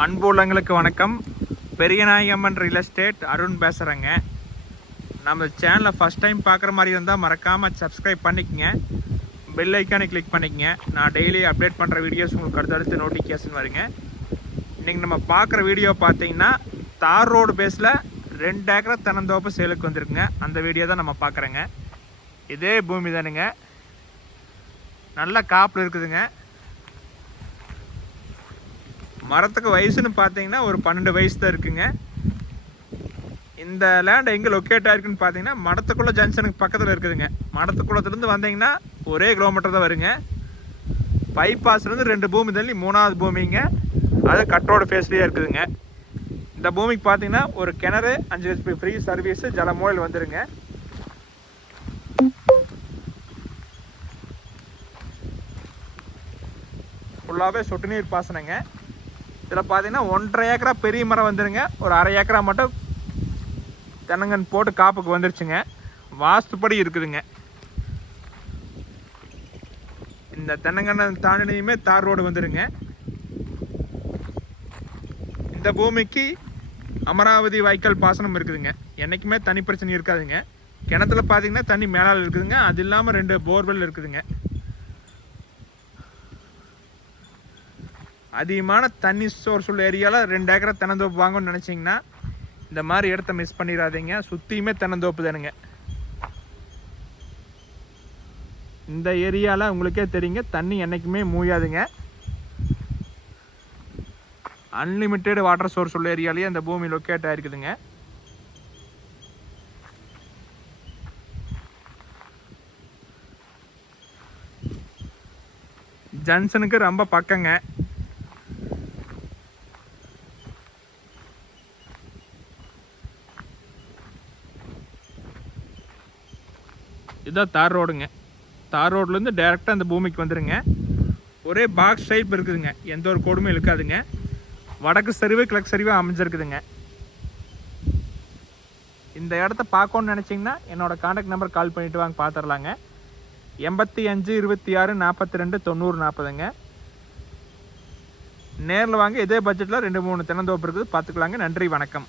அன்பு உள்ளங்களுக்கு வணக்கம். பெரியநாயகம்மன் ரியல் எஸ்டேட் அருண் பேசுகிறேங்க நம்ம சேனலை ஃபஸ்ட் டைம் பார்க்குற மாதிரி இருந்தால் மறக்காமல் சப்ஸ்கிரைப் பண்ணிக்கங்க. பெல் ஐக்கானை கிளிக் பண்ணிக்கங்க. நான் டெய்லி அப்டேட் பண்ணுற வீடியோஸ் உங்களுக்கு அடுத்தடுத்து நோட்டிஃபிகேஷன் வருங்க. இன்றைக்கி நம்ம பார்க்குற வீடியோ பார்த்தீங்கன்னா தார் ரோடு பேஸில் ரெண்டு ஏக்கரை தென்னந்தோப்பு சேலுக்கு வந்திருக்குங்க. அந்த வீடியோ தான் நம்ம பார்க்குறேங்க. இதே பூமி தானுங்க. நல்ல காப்பில் இருக்குதுங்க. மரத்துக்கு வயசுன்னு பார்த்தீங்கன்னா ஒரு பன்னெண்டு வயசு தான் இருக்குங்க. இந்த லேண்ட் எங்கே லொக்கேட் ஆயிருக்குன்னு பார்த்தீங்கன்னா மடத்துக்குள்ள ஜங்ஷனுக்கு பக்கத்தில் இருக்குதுங்க. மடத்துக்குளத்துலேருந்து வந்தீங்கன்னா ஒரே கிலோமீட்டர் தான் வருங்க. பைபாஸ்லேருந்து ரெண்டு பூமி தள்ளி மூணாவது பூமிங்க. அது கட்டோட ஃபேஸ்லேயே இருக்குதுங்க. இந்த பூமிக்கு பார்த்தீங்கன்னா ஒரு கிணறு அஞ்சு ஹெச்பி ஃப்ரீ சர்வீஸு ஜலமோயில் வந்துடுங்க ஃபுல்லாகவே சொட்டு நீர் பாசனங்க. இதில் பார்த்தீங்கன்னா ஒன்றரை ஏக்கரா பெரிய மரம் வந்துருங்க. ஒரு அரை ஏக்கரா மட்டும் தென்னங்கன் போட்டு காப்புக்கு வந்துருச்சுங்க. வாஸ்துப்படி இருக்குதுங்க. இந்த தென்னங்கன்னை தாண்டினையுமே தார் ரோடு வந்துருங்க. இந்த பூமிக்கு அமராவதி வாய்க்கால் பாசனம் இருக்குதுங்க. என்றைக்குமே தனி பிரச்சனை இருக்காதுங்க. கிணத்துல பார்த்தீங்கன்னா தண்ணி மேலால் இருக்குதுங்க. அது இல்லாமல் ரெண்டு போர்வெல் இருக்குதுங்க. அதிகமான தண்ணி சோர்ஸ் உள்ள ஏரியாவில் ரெண்டு ஏக்கரை தென்னந்தோப்பு வாங்கணும்னு நினச்சிங்கன்னா இந்த மாதிரி இடத்த மிஸ் பண்ணிடாதீங்க. சுற்றியுமே தென்னந்தோப்பு தானுங்க. இந்த ஏரியாவில் உங்களுக்கே தெரியுங்க தண்ணி என்றைக்குமே மூயாதுங்க. அன்லிமிட்டெட் வாட்டர் சோர்ஸ் உள்ள ஏரியாலேயே அந்த பூமி லொக்கேட் ஆகிருக்குதுங்க ஜங்ஷனுக்கு ரொம்ப பக்கங்க. இதுதான் தார் ரோடுங்க. தார் ரோட்லேருந்து டேரெக்டாக அந்த பூமிக்கு வந்துடுங்க ஒரே பாக்ஸ் டைப் இருக்குதுங்க. எந்த ஒரு கோடுமே இருக்காதுங்க வடக்கு சரிவு கிழக்கு சரிவாக அமைஞ்சிருக்குதுங்க. இந்த இடத்த பார்க்கணுன்னு நினச்சிங்கன்னா என்னோட காண்டாக்ட் நம்பர் கால் பண்ணிவிட்டு வாங்க பார்த்துடலாங்க எண்பத்தி அஞ்சு இருபத்தி ஆறு நாற்பத்தி ரெண்டு தொண்ணூறு நாற்பதுங்க நேரில் வாங்க இதே பட்ஜெட்டில் ரெண்டு மூணு தினந்தோப்பு இருக்குது. பார்த்துக்கலாங்க நன்றி வணக்கம்.